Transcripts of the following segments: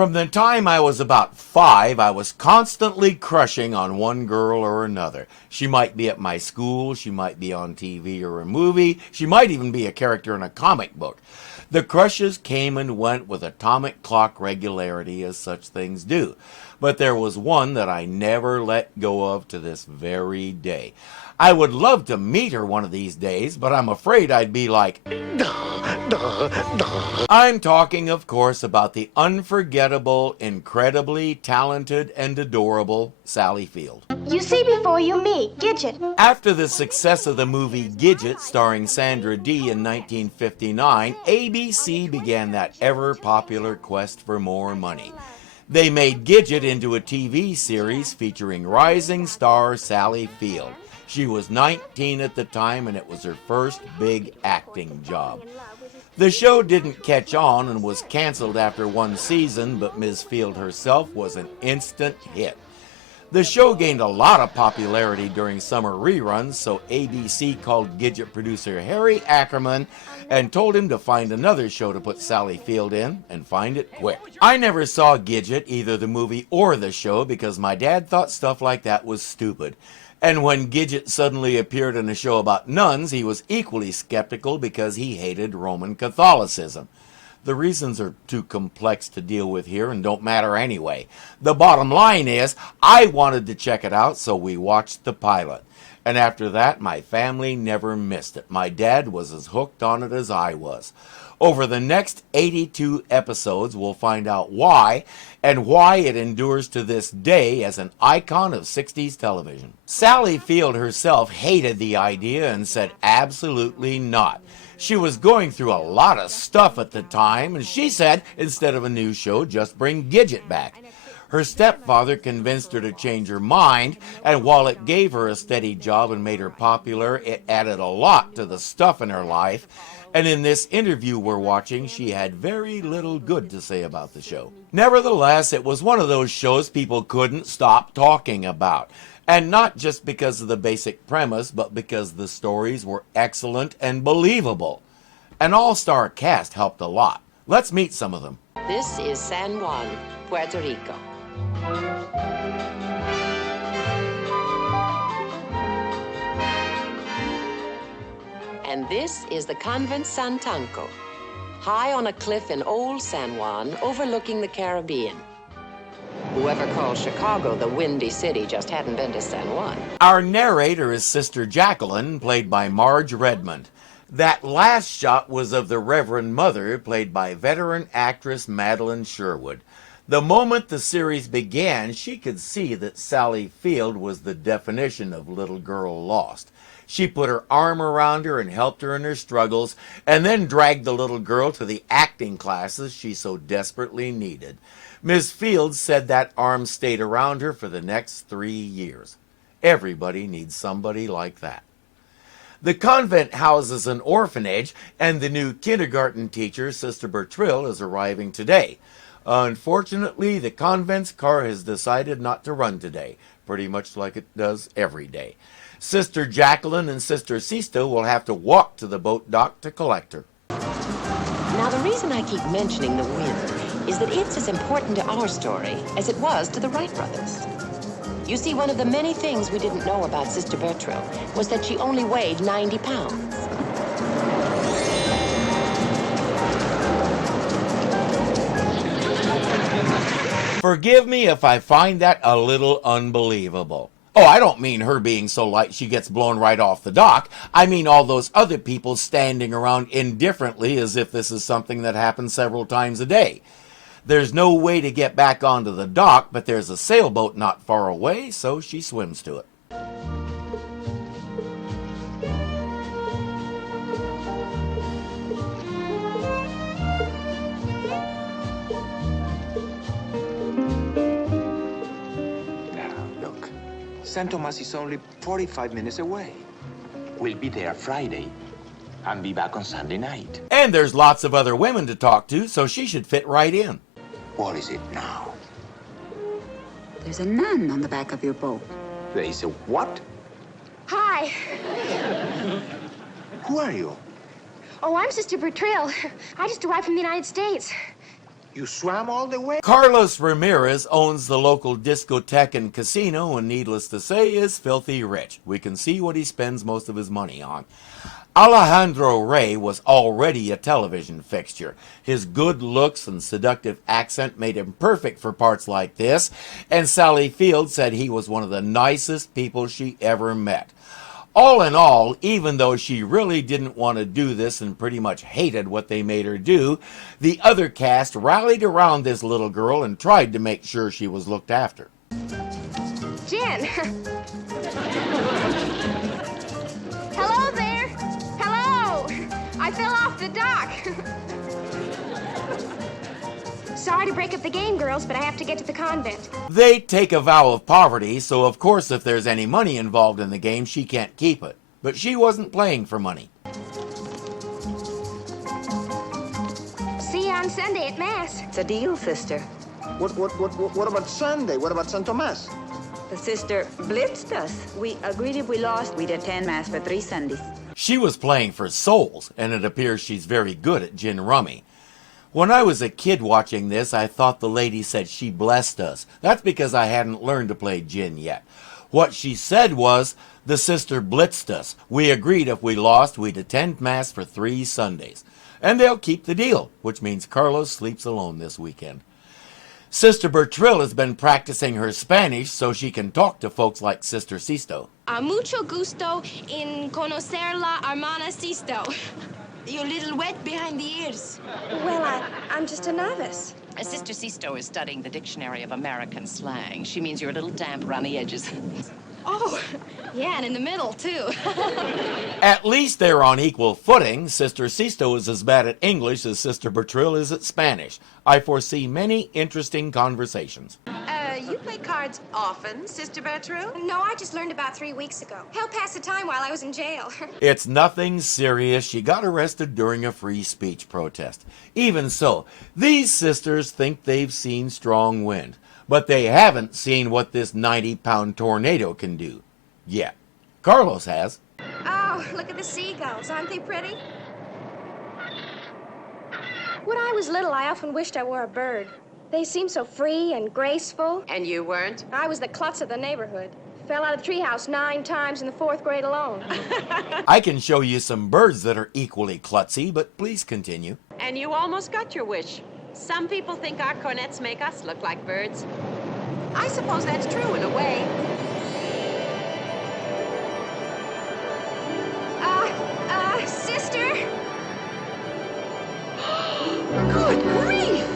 From the time I was about 5, I was constantly crushing on one girl or another. She might be at my school, she might be on TV or a movie, she might even be a character in a comic book. The crushes came and went with atomic clock regularity, as such things do. But there was one that I never let go of to this very day. I would love to meet her one of these days, but I'm afraid I'd be like... I'm talking, of course, about the unforgettable, incredibly talented, and adorable Sally Field. You see before you meet, Gidget. After the success of the movie Gidget, starring Sandra Dee in 1959, ABC began that ever-popular quest for more money. They made Gidget into a TV series featuring rising star Sally Field. She was 19 at the time, and it was her first big acting job. The show didn't catch on and was canceled after one season, but Ms. Field herself was an instant hit. The show gained a lot of popularity during summer reruns, so ABC called Gidget producer Harry Ackerman and told him to find another show to put Sally Field in, and find it quick. I never saw Gidget, either the movie or the show, because my dad thought stuff like that was stupid. And when Gidget suddenly appeared in a show about nuns, he was equally skeptical because he hated Roman Catholicism. The reasons are too complex to deal with here and don't matter anyway. The bottom line is, I wanted to check it out, so we watched the pilot. And after that, my family never missed it. My dad was as hooked on it as I was. Over the next 82 episodes, we'll find out why, and why it endures to this day as an icon of 60s television. Sally Field herself hated the idea and said absolutely not. She was going through a lot of stuff at the time, and she said, instead of a new show, just bring Gidget back. Her stepfather convinced her to change her mind, and while it gave her a steady job and made her popular, it added a lot to the stuff in her life. And in this interview we're watching, she had very little good to say about the show. Nevertheless, it was one of those shows people couldn't stop talking about. And not just because of the basic premise, but because the stories were excellent and believable. An all-star cast helped a lot. Let's meet some of them. This is San Juan, Puerto Rico. And this is the convent San Tanco, high on a cliff in old San Juan, overlooking the Caribbean. Whoever calls Chicago the Windy City just hadn't been to San Juan. Our narrator is Sister Jacqueline, played by Marge Redmond. That last shot was of the Reverend Mother, played by veteran actress Madeline Sherwood. The moment the series began, she could see that Sally Field was the definition of little girl lost. She put her arm around her and helped her in her struggles, and then dragged the little girl to the acting classes she so desperately needed. Miss Field said that arm stayed around her for the next 3 years. Everybody needs somebody like that. The convent houses an orphanage, and the new kindergarten teacher, Sister Bertrill, is arriving today. Unfortunately, the convent's car has decided not to run today, pretty much like it does every day. Sister Jacqueline and Sister Sisto will have to walk to the boat dock to collect her. Now, the reason I keep mentioning the wind is that it's as important to our story as it was to the Wright brothers. You see, one of the many things we didn't know about Sister Bertrill was that she only weighed 90 pounds. Forgive me if I find that a little unbelievable. Oh, I don't mean her being so light she gets blown right off the dock. I mean all those other people standing around indifferently as if this is something that happens several times a day. There's no way to get back onto the dock, but there's a sailboat not far away, so she swims to it. San Tomas is only 45 minutes away. We'll be there Friday and be back on Sunday night. And there's lots of other women to talk to, so she should fit right in. What is it now? There's a nun on the back of your boat. There is a what? Hi. Who are you? Oh, I'm Sister Bertrill. I just arrived from the United States. You swam all the way? Carlos Ramirez owns the local discotheque and casino, and needless to say, is filthy rich. We can see what he spends most of his money on. Alejandro Rey was already a television fixture. His good looks and seductive accent made him perfect for parts like this, and Sally Field said he was one of the nicest people she ever met. All in all, even though she really didn't want to do this and pretty much hated what they made her do, the other cast rallied around this little girl and tried to make sure she was looked after. Jen. Hello there. Hello. I fell off the dock. Sorry to break up the game, girls, but I have to get to the convent. They take a vow of poverty, so of course if there's any money involved in the game, she can't keep it. But she wasn't playing for money. See you on Sunday at Mass. It's a deal, sister. What about Sunday? What about San Tomas? The sister blitzed us. We agreed if we lost, we'd attend Mass for 3 Sundays. She was playing for souls, and it appears she's very good at gin rummy. When I was a kid watching this, I thought the lady said she blessed us. That's because I hadn't learned to play gin yet. What she said was, the sister blitzed us. We agreed if we lost, we'd attend Mass for 3 Sundays. And they'll keep the deal, which means Carlos sleeps alone this weekend. Sister Bertrille has been practicing her Spanish so she can talk to folks like Sister Sisto. Mucho gusto en conocerla, hermana Sisto. You're a little wet behind the ears. Well, I'm just a novice. Sister Sisto is studying the Dictionary of American Slang. She means you're a little damp around the edges. Oh, yeah, and in the middle, too. At least they're on equal footing. Sister Sisto is as bad at English as Sister Bertrille is at Spanish. I foresee many interesting conversations. You play cards often, Sister Bertrude? No, I just learned about 3 weeks ago. Helped pass the time while I was in jail. It's nothing serious. She got arrested during a free speech protest. Even so, these sisters think they've seen strong wind, but they haven't seen what this 90-pound tornado can do. Yet. Carlos has. Oh, look at the seagulls. Aren't they pretty? When I was little, I often wished I were a bird. They seemed so free and graceful. And you weren't? I was the klutz of the neighborhood. Fell out of the treehouse 9 times in the 4th grade alone. I can show you some birds that are equally klutzy, but please continue. And you almost got your wish. Some people think our cornets make us look like birds. I suppose that's true in a way. Sister? Good grief!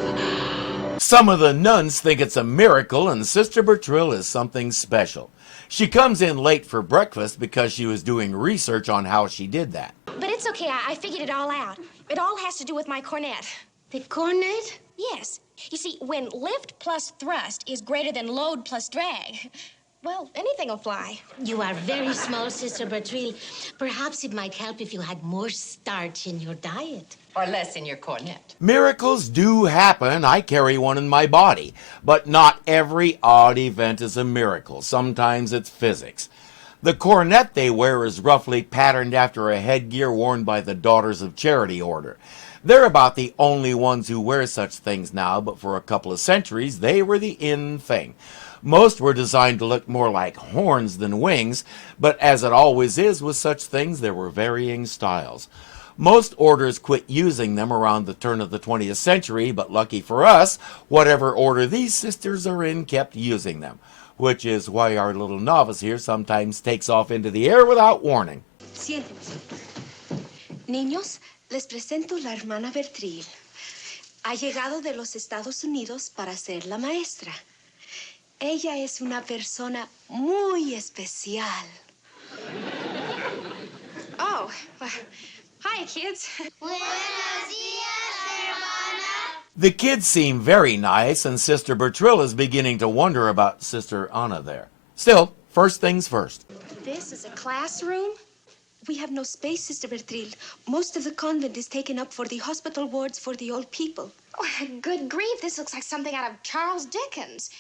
Some of the nuns think it's a miracle and Sister Bertrille is something special. She comes in late for breakfast because she was doing research on how she did that. But it's okay. I figured it all out. It all has to do with my cornet. The cornet? Yes. You see, when lift plus thrust is greater than load plus drag, well, anything will fly. You are very small, Sister Bertrille. Perhaps it might help if you had more starch in your diet. Or less in your cornet. Miracles do happen. I carry one in my body. But not every odd event is a miracle. Sometimes it's physics. The cornet they wear is roughly patterned after a headgear worn by the Daughters of Charity Order. They're about the only ones who wear such things now, but for a couple of centuries, they were the in thing. Most were designed to look more like horns than wings, but as it always is with such things, there were varying styles. Most orders quit using them around the turn of the 20th century, but lucky for us, whatever order these sisters are in kept using them, which is why our little novice here sometimes takes off into the air without warning. Siéntense. Niños, les presento la hermana Bertrille. Ha llegado de los Estados Unidos para ser la maestra. Ella es una persona muy especial. Oh, well, hi, kids. The kids seem very nice, and Sister Bertrille is beginning to wonder about Sister Anna there. Still, first things first. This is a classroom? We have no space, Sister Bertrille. Most of the convent is taken up for the hospital wards for the old people. Oh, good grief, this looks like something out of Charles Dickens.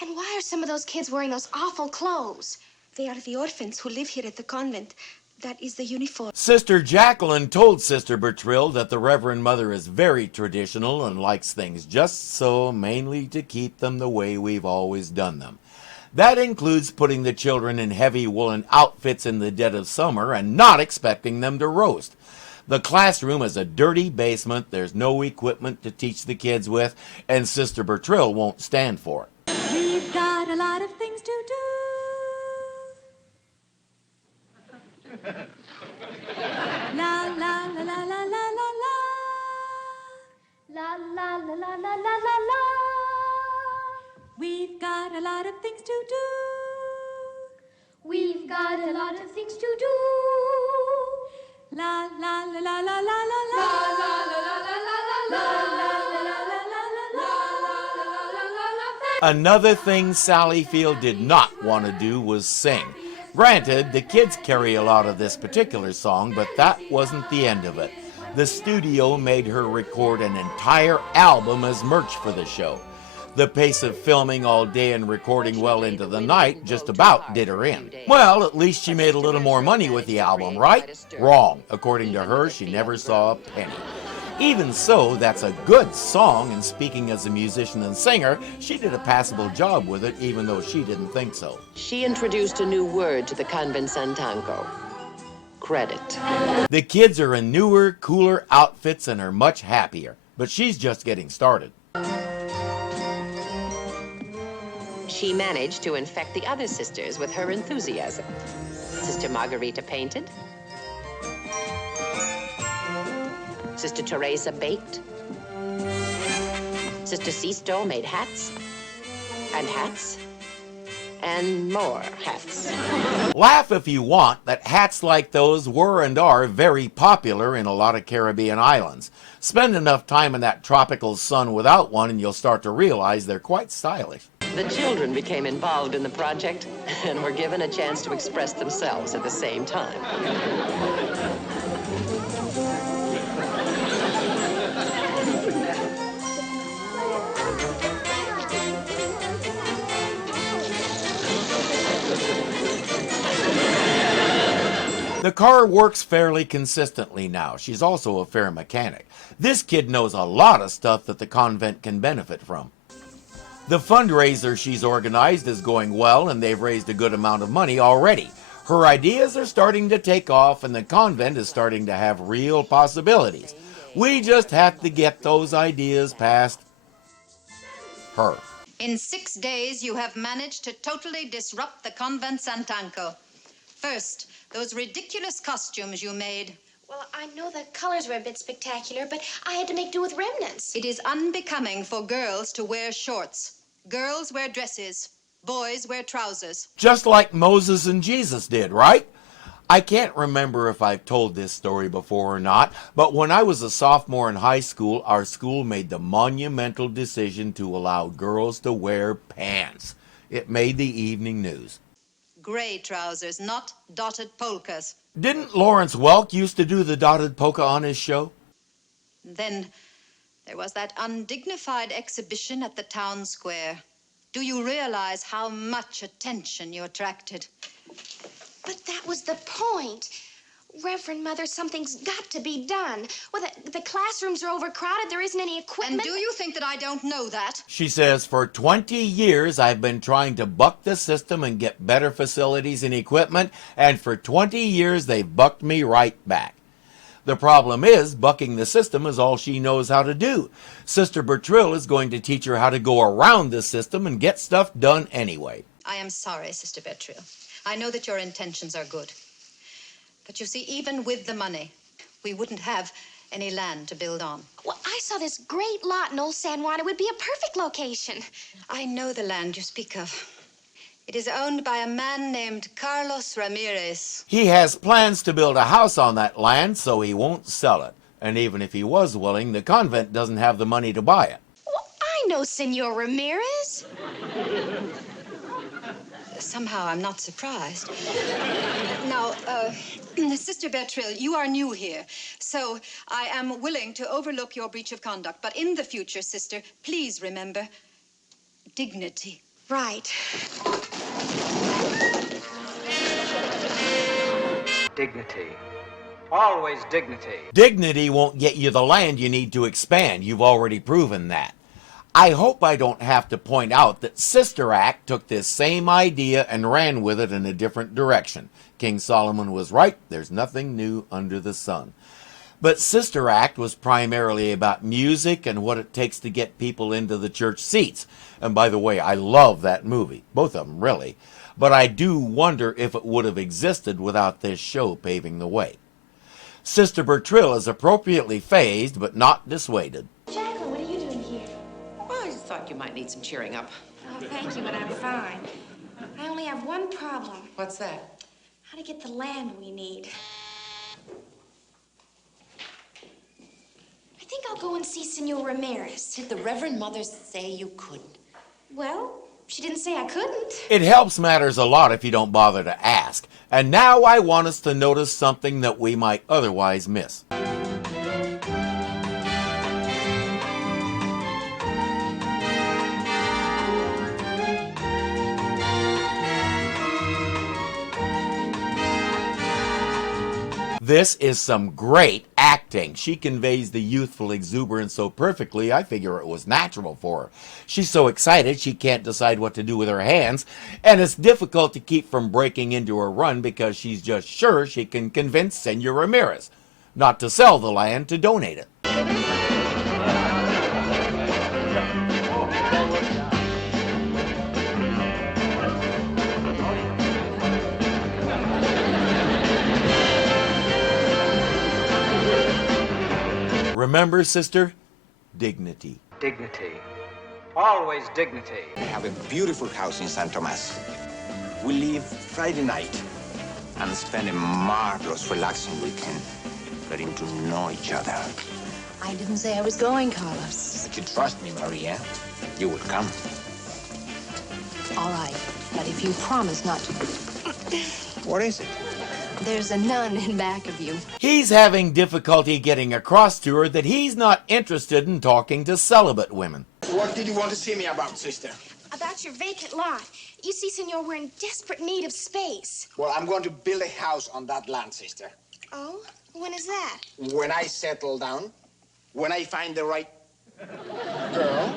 And why are some of those kids wearing those awful clothes? They are the orphans who live here at the convent. That is the uniform. Sister Jacqueline told Sister Bertrille that the Reverend Mother is very traditional and likes things just so, mainly to keep them the way we've always done them. That includes putting the children in heavy woolen outfits in the dead of summer and not expecting them to roast. The classroom is a dirty basement, there's no equipment to teach the kids with, and Sister Bertrille won't stand for it. We've got a lot of things to do. La la la la la la la la. La la la la la la la la. We've got a lot of things to do. We've got a lot of things to do. La la la la la la la la. La la la la la la la. Another thing Sally Field did not want to do was sing. Granted, the kids carry a lot of this particular song, but that wasn't the end of it. The studio made her record an entire album as merch for the show. The pace of filming all day and recording well into the night just about did her in. Well, at least she made a little more money with the album, right? Wrong. According to her, she never saw a penny. Even so, that's a good song, and speaking as a musician and singer, she did a passable job with it, even though she didn't think so. She introduced a new word to the convent Santanco. Credit. The kids are in newer, cooler outfits and are much happier, but she's just getting started. She managed to infect the other sisters with her enthusiasm. Sister Margarita painted. Sister Teresa baked. Sister Sisto made hats. And hats. And more hats. Laugh if you want that hats like those were and are very popular in a lot of Caribbean islands. Spend enough time in that tropical sun without one and you'll start to realize they're quite stylish. The children became involved in the project and were given a chance to express themselves at the same time. The car works fairly consistently now. She's also a fair mechanic. This kid knows a lot of stuff that the convent can benefit from. The fundraiser she's organized is going well, and they've raised a good amount of money already. Her ideas are starting to take off, and the convent is starting to have real possibilities. We just have to get those ideas past her. In 6 days, you have managed to totally disrupt the convent Santanco. First, those ridiculous costumes you made. Well, I know the colors were a bit spectacular, but I had to make do with remnants. It is unbecoming for girls to wear shorts. Girls wear dresses. Boys wear trousers. Just like Moses and Jesus did, right? I can't remember if I've told this story before or not, but when I was a sophomore in high school, our school made the monumental decision to allow girls to wear pants. It made the evening news. Gray trousers, not dotted polkas. Didn't Lawrence Welk used to do the dotted polka on his show? Then there was that undignified exhibition at the town square. Do you realize how much attention you attracted? But that was the point. Reverend Mother, something's got to be done. Well, the classrooms are overcrowded. There isn't any equipment. And do you think that I don't know that? She says, for 20 years, I've been trying to buck the system and get better facilities and equipment, and for 20 years, they've bucked me right back. The problem is, bucking the system is all she knows how to do. Sister Bertrille is going to teach her how to go around the system and get stuff done anyway. I am sorry, Sister Bertrille. I know that your intentions are good. But you see, even with the money, we wouldn't have any land to build on. Well, I saw this great lot in old San Juan. It would be a perfect location. I know the land you speak of. It is owned by a man named Carlos Ramirez. He has plans to build a house on that land, so he won't sell it. And even if he was willing, the convent doesn't have the money to buy it. Well, I know Senor Ramirez. Somehow I'm not surprised. Now, Sister Bertrille, you are new here, so I am willing to overlook your breach of conduct. But in the future, sister, please remember dignity. Right. Dignity. Always dignity. Dignity won't get you the land you need to expand. You've already proven that. I hope I don't have to point out that Sister Act took this same idea and ran with it in a different direction. King Solomon was right. There's nothing new under the sun. But Sister Act was primarily about music and what it takes to get people into the church seats. And by the way, I love that movie. Both of them, really. But I do wonder if it would have existed without this show paving the way. Sister Bertrille is appropriately fazed, but not dissuaded. Jacqueline, what are you doing here? Well, I just thought you might need some cheering up. Oh, thank you, but I'm fine. I only have one problem. What's that? How to get the land we need. I think I'll go and see Senor Ramirez. Did the Reverend Mother say you couldn't? Well, she didn't say I couldn't. It helps matters a lot if you don't bother to ask. And now I want us to notice something that we might otherwise miss. This is some great acting. She conveys the youthful exuberance so perfectly, I figure it was natural for her. She's so excited she can't decide what to do with her hands, and it's difficult to keep from breaking into a run because she's just sure she can convince Senor Ramirez not to sell the land, to donate it. Remember, sister, dignity. Dignity. Always dignity. I have a beautiful house in San Tomas. We leave Friday night and spend a marvelous, relaxing weekend, getting to know each other. I didn't say I was going, Carlos. But you trust me, Maria. You will come. All right, but if you promise not to... What is it? There's a nun in back of you. He's having difficulty getting across to her that he's not interested in talking to celibate women. What did you want to see me about, sister? About your vacant lot. You see, Senor, we're in desperate need of space. Well, I'm going to build a house on that land, sister. Oh? When is that? When I settle down, when I find the right girl.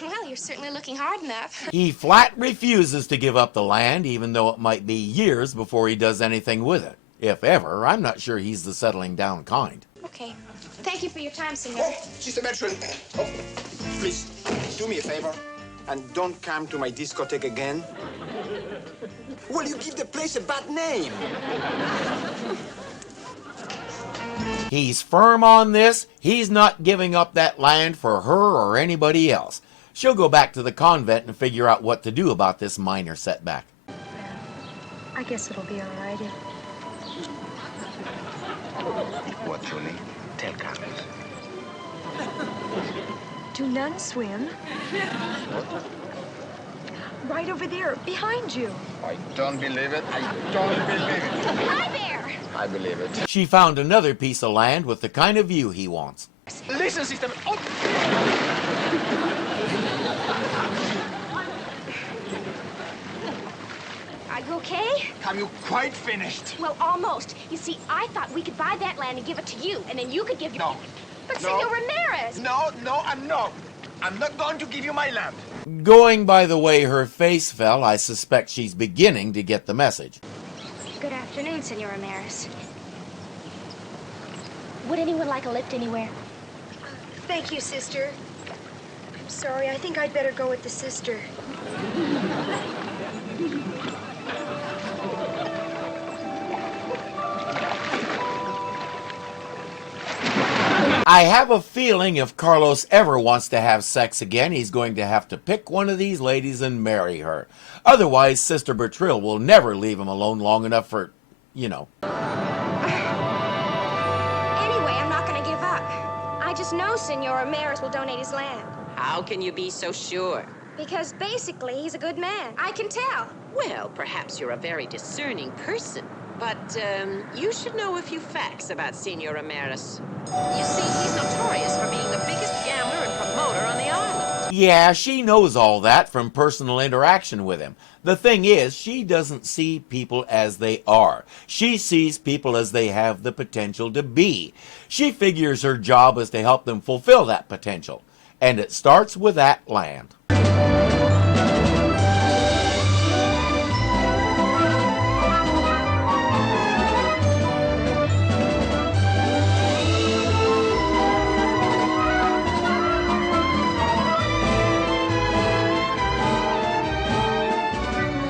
Well, you're certainly looking hard enough. He flat refuses to give up the land, even though it might be years before he does anything with it. If ever, I'm not sure he's the settling down kind. Okay. Thank you for your time, Senor. Oh, Sister Bertrille. Oh, please, do me a favor and don't come to my discotheque again. Well, you give the place a bad name. He's firm on this. He's not giving up that land for her or anybody else. She'll go back to the convent and figure out what to do about this minor setback. I guess it'll be all right. What you need? Tell Carlos. Do nuns swim? Right over there, behind you. I don't believe it. I don't believe it. Hi there! I believe it. She found another piece of land with the kind of view he wants. Listen, sister. Oh. Are you okay? Have you quite finished? Well, almost. You see, I thought we could buy that land and give it to you, and then you could give your... No. But No. Senor Ramirez! No, I'm not. I'm not going to give you my land. Going by the way her face fell, I suspect she's beginning to get the message. Good afternoon, Senor Ramirez. Would anyone like a lift anywhere? Thank you, sister. I'm sorry. I think I'd better go with the sister. I have a feeling if Carlos ever wants to have sex again, he's going to have to pick one of these ladies and marry her. Otherwise, Sister Bertrille will never leave him alone long enough for, you know. Anyway, I'm not going to give up. I just know Senor Ramirez will donate his land. How can you be so sure? Because basically, he's a good man. I can tell. Well, perhaps you're a very discerning person. But you should know a few facts about Senor Ramirez. You see, he's notorious for being the biggest gambler and promoter on the island. Yeah, she knows all that from personal interaction with him. The thing is, she doesn't see people as they are. She sees people as they have the potential to be. She figures her job is to help them fulfill that potential. And it starts with that land.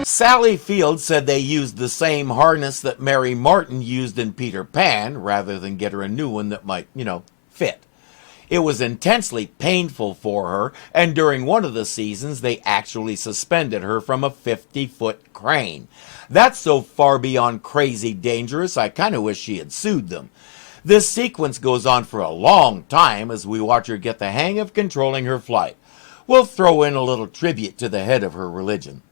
Sally Field said they used the same harness that Mary Martin used in Peter Pan, rather than get her a new one that might, fit. It was intensely painful for her, and during one of the seasons, they actually suspended her from a 50-foot crane. That's so far beyond crazy dangerous, I kind of wish she had sued them. This sequence goes on for a long time as we watch her get the hang of controlling her flight. We'll throw in a little tribute to the head of her religion.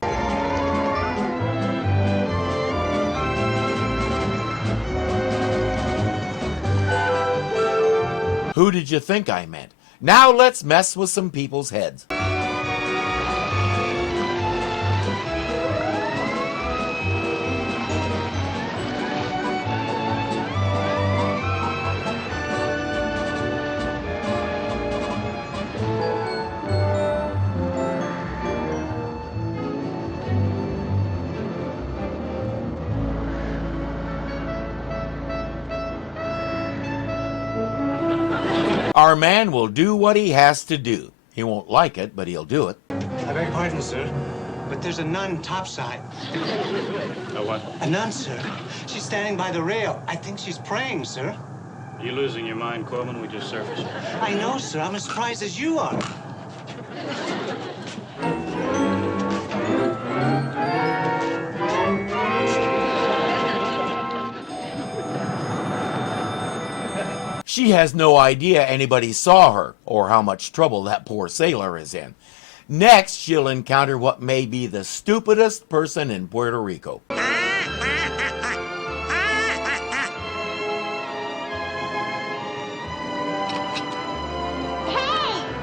Who did you think I meant? Now let's mess with some people's heads. Our man will do what he has to do. He won't like it, but he'll do it. I beg your pardon, sir, but there's a nun topside. A what? A nun, sir. She's standing by the rail. I think she's praying, sir. Are you losing your mind, Corman? We just surfaced. I know, sir. I'm as surprised as you are. She has no idea anybody saw her, or how much trouble that poor sailor is in. Next, she'll encounter what may be the stupidest person in Puerto Rico. Hey,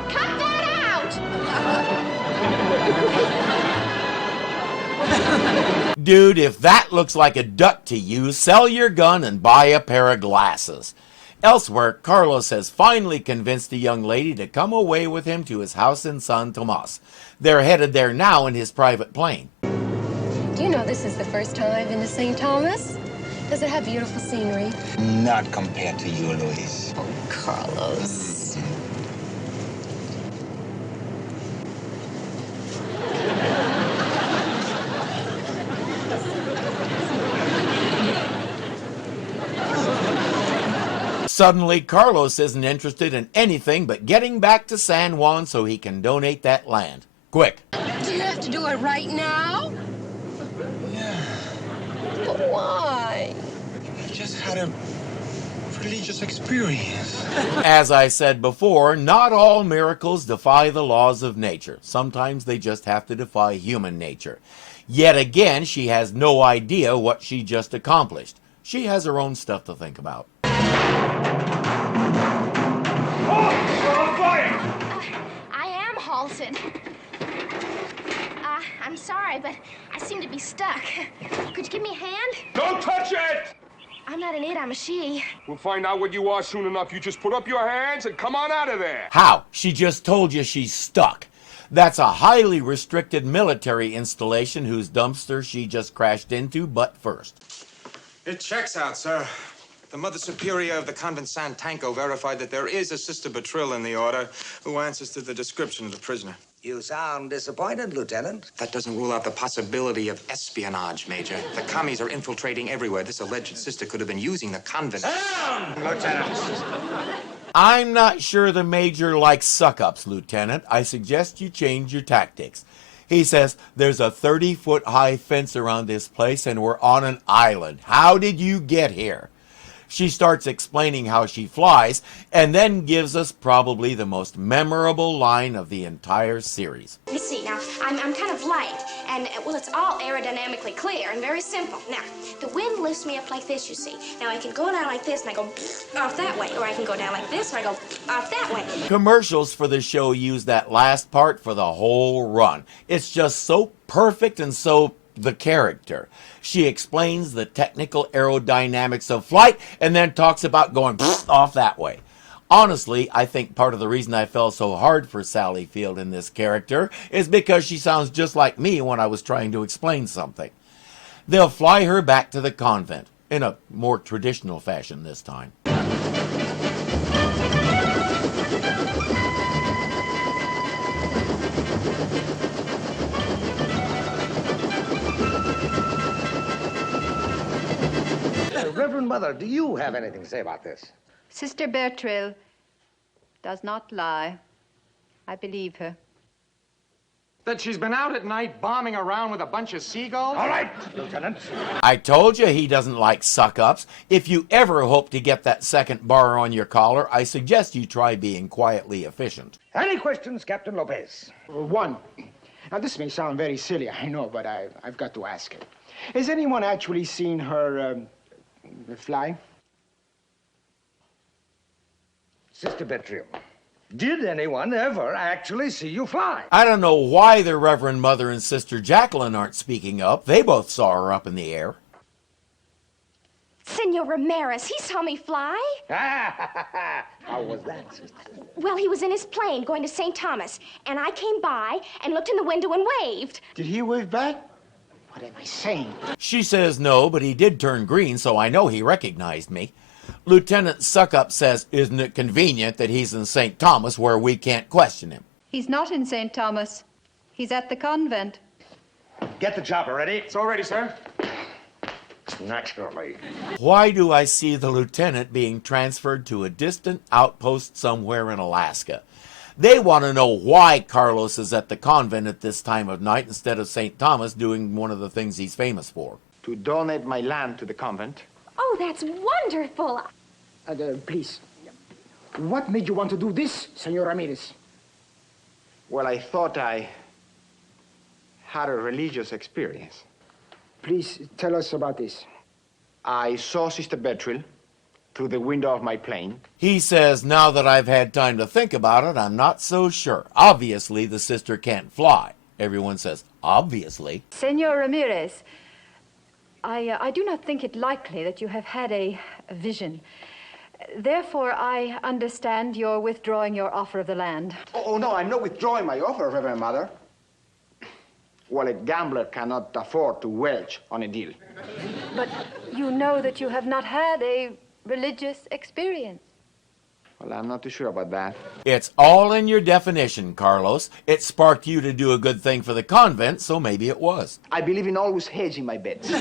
cut that out! Dude, if that looks like a duck to you, sell your gun and buy a pair of glasses. Elsewhere, Carlos has finally convinced a young lady to come away with him to his house in San Tomas. They're headed there now in his private plane. Do you know this is the first time I've been to St. Thomas? Does it have beautiful scenery? Not compared to you, Luis. Oh, Carlos. Suddenly, Carlos isn't interested in anything but getting back to San Juan so he can donate that land. Quick. Do you have to do it right now? Yeah. But why? I just had a religious experience. As I said before, not all miracles defy the laws of nature. Sometimes they just have to defy human nature. Yet again, she has no idea what she just accomplished. She has her own stuff to think about. I am halted. I'm sorry, but I seem to be stuck. Could you give me a hand? Don't touch it! I'm not an it, I'm a she. We'll find out what you are soon enough. You just put up your hands and come on out of there. How? She just told you she's stuck. That's a highly restricted military installation whose dumpster she just crashed into butt first. It checks out, sir. The Mother Superior of the Convent San Tanco verified that there is a Sister Bertrille in the order who answers to the description of the prisoner. You sound disappointed, Lieutenant. That doesn't rule out the possibility of espionage, Major. The commies are infiltrating everywhere. This alleged sister could have been using the convent. Lieutenant. I'm not sure the Major likes suck-ups, Lieutenant. I suggest you change your tactics. He says, there's a 30-foot high fence around this place and we're on an island. How did you get here? She starts explaining how she flies and then gives us probably the most memorable line of the entire series. Let me see, now, I'm kind of light, And, well, it's all aerodynamically clear and very simple. Now, the wind lifts me up like this, you see. Now, I can go down like this, and I go off that way. Or I can go down like this, and I go off that way. Commercials for the show use that last part for the whole run. It's just so perfect and so the character. She explains the technical aerodynamics of flight and then talks about going off that way. Honestly, I think part of the reason I fell so hard for Sally Field in this character is because she sounds just like me when I was trying to explain something. They'll fly her back to the convent, in a more traditional fashion this time. Reverend Mother, do you have anything to say about this? Sister Bertrill does not lie. I believe her. That she's been out at night bombing around with a bunch of seagulls? All right, Lieutenant. I told you he doesn't like suck-ups. If you ever hope to get that second bar on your collar, I suggest you try being quietly efficient. Any questions, Captain Lopez? One. Now, this may sound very silly, I know, but I've got to ask it. Has anyone actually seen her fly? Sister Bertrill, did anyone ever actually see you fly? I don't know why the Reverend Mother and Sister Jacqueline aren't speaking up. They both saw her up in the air. Senor Ramirez, he saw me fly. How was that, sister? Well, he was in his plane going to St. Thomas, and I came by and looked in the window and waved. Did he wave back? What am I saying? She says no, but he did turn green, so I know he recognized me. Lieutenant Suckup says, isn't it convenient that he's in St. Thomas where we can't question him? He's not in St. Thomas. He's at the convent. Get the chopper ready. It's all ready, sir. Naturally. Why do I see the lieutenant being transferred to a distant outpost somewhere in Alaska? They want to know why Carlos is at the convent at this time of night instead of St. Thomas doing one of the things he's famous for. To donate my land to the convent. Oh, that's wonderful. Please, what made you want to do this, Senor Ramirez? Well, I thought I had a religious experience. Please tell us about this. I saw Sister Bertrill through the window of my plane. He says, now that I've had time to think about it, I'm not so sure. Obviously, the sister can't fly. Everyone says, obviously. Senor Ramirez, I do not think it likely that you have had a vision. Therefore, I understand you're withdrawing your offer of the land. Oh, no, I'm not withdrawing my offer, Reverend Mother. Well, a gambler cannot afford to welch on a deal. But you know that you have not had a religious experience. Well, I'm not too sure about that. It's all in your definition, Carlos. It sparked you to do a good thing for the convent, so maybe it was. I believe in always hedging my bets.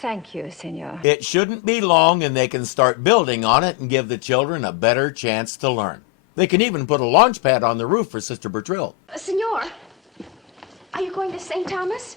Thank you, senor. It shouldn't be long and they can start building on it and give the children a better chance to learn. They can even put a launch pad on the roof for Sister Bertrill. Senor, are you going to St. Thomas?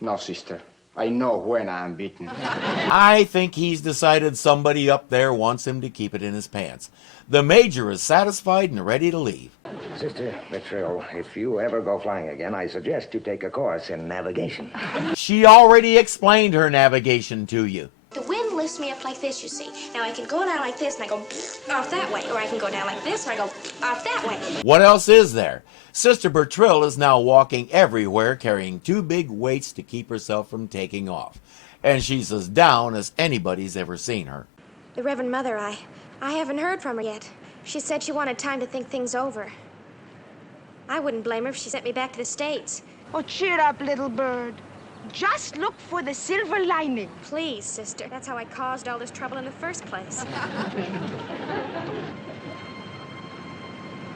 No, sister. I know when I'm beaten. I think he's decided somebody up there wants him to keep it in his pants. The major is satisfied and ready to leave. Sister Bertrill, if you ever go flying again, I suggest you take a course in navigation. She already explained her navigation to you. The wind lifts me up like this, you see. Now I can go down like this and I go off that way. Or I can go down like this and I go off that way. What else is there? Sister Bertrill is now walking everywhere carrying 2 big weights to keep herself from taking off. And she's as down as anybody's ever seen her. The Reverend Mother, I haven't heard from her yet. She said she wanted time to think things over. I wouldn't blame her if she sent me back to the States. Oh, cheer up, little bird. Just look for the silver lining. Please, sister. That's how I caused all this trouble in the first place.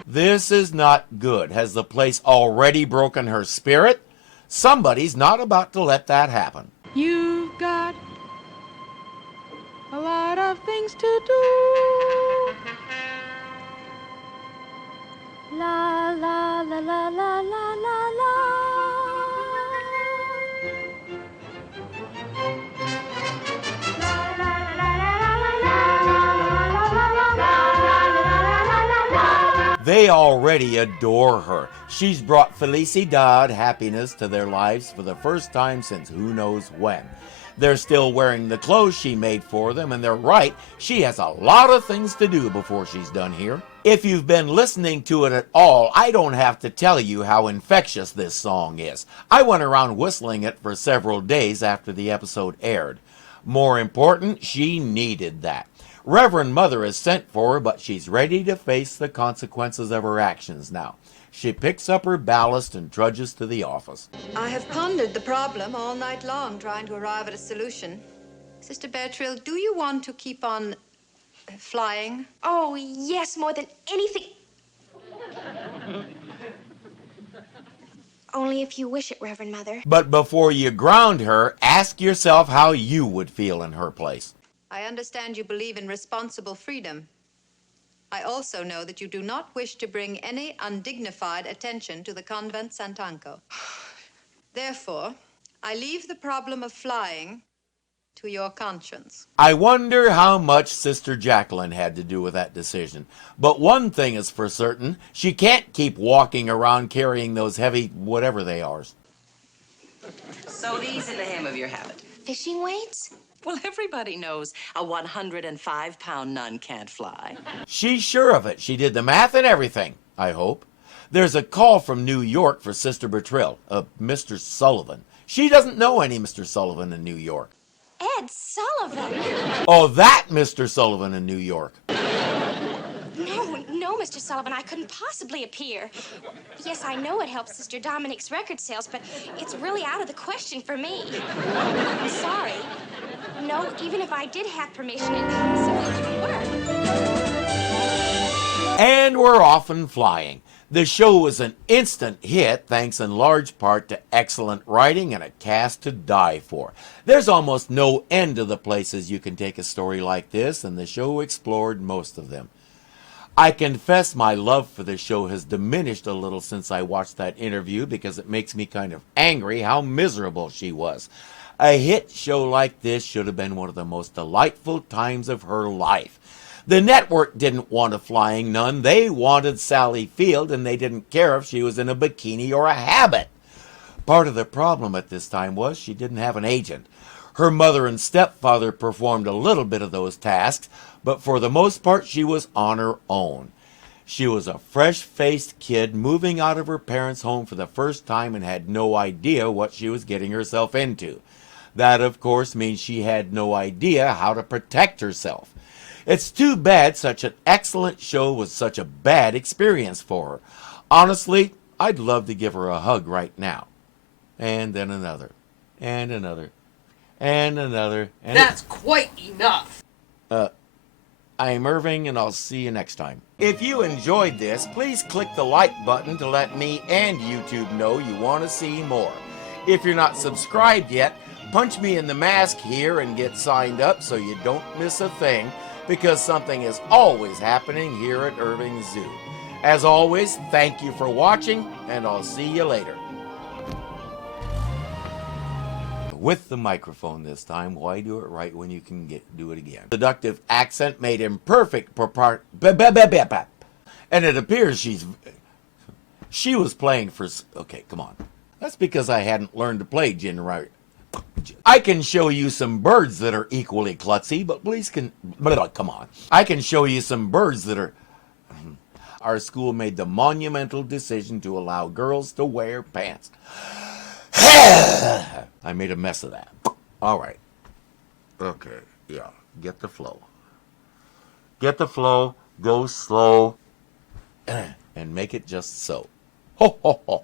This is not good. Has the place already broken her spirit? Somebody's not about to let that happen. You've got a lot of things to do. La la la la la la la la. They already adore her. She's brought felicidad, happiness, to their lives for the first time since who knows when. They're still wearing the clothes she made for them, and they're right, she has a lot of things to do before she's done here. If you've been listening to it at all, I don't have to tell you how infectious this song is. I went around whistling it for several days after the episode aired. More important, she needed that. Reverend Mother is sent for her, but she's ready to face the consequences of her actions now. She picks up her ballast and trudges to the office. I have pondered the problem all night long, trying to arrive at a solution. Sister Bertrill, do you want to keep on flying? Oh, yes, more than anything. Only if you wish it, Reverend Mother. But before you ground her, ask yourself how you would feel in her place. I understand you believe in responsible freedom. I also know that you do not wish to bring any undignified attention to the convent Santanco. Therefore, I leave the problem of flying to your conscience. I wonder how much Sister Jacqueline had to do with that decision. But one thing is for certain, she can't keep walking around carrying those heavy whatever they are. So these are the hem of your habit. Fishing weights? Well, everybody knows a 105-pound nun can't fly. She's sure of it. She did the math and everything, I hope. There's a call from New York for Sister Bertrill, Mr. Sullivan. She doesn't know any Mr. Sullivan in New York. Ed Sullivan? Oh, that Mr. Sullivan in New York. No, Mr. Sullivan, I couldn't possibly appear. Yes, I know it helps Sister Dominic's record sales, but it's really out of the question for me. I'm sorry. No, even if I did have permission, it simply wouldn't work. And we're off and flying. The show was an instant hit, thanks in large part to excellent writing and a cast to die for. There's almost no end to the places you can take a story like this, and the show explored most of them. I confess my love for the show has diminished a little since I watched that interview because it makes me kind of angry how miserable she was. A hit show like this should have been one of the most delightful times of her life. The network didn't want a flying nun. They wanted Sally Field, and they didn't care if she was in a bikini or a habit. Part of the problem at this time was she didn't have an agent. Her mother and stepfather performed a little bit of those tasks, but for the most part she was on her own. She was a fresh-faced kid moving out of her parents' home for the first time and had no idea what she was getting herself into. That, of course, means she had no idea how to protect herself. It's too bad such an excellent show was such a bad experience for her. Honestly, I'd love to give her a hug right now. And then another. And another. And another. And That's quite enough. I'm Irving, and I'll see you next time. If you enjoyed this, please click the like button to let me and YouTube know you want to see more. If you're not subscribed yet, punch me in the mask here and get signed up so you don't miss a thing, because something is always happening here at Irving Zoo. As always, thank you for watching, and I'll see you later. With the microphone this time, why do it right when you can do it again? Seductive accent made him perfect for part... And it appears she was playing for... Okay, come on. That's because I hadn't learned to play gin right. I can show you some birds that are equally klutzy, but please come on. I can show you some birds that are... Our school made the monumental decision to allow girls to wear pants. I made a mess of that. All right. Okay, yeah. Get the flow. Get the flow, go slow, and make it just so. Ho, ho, ho.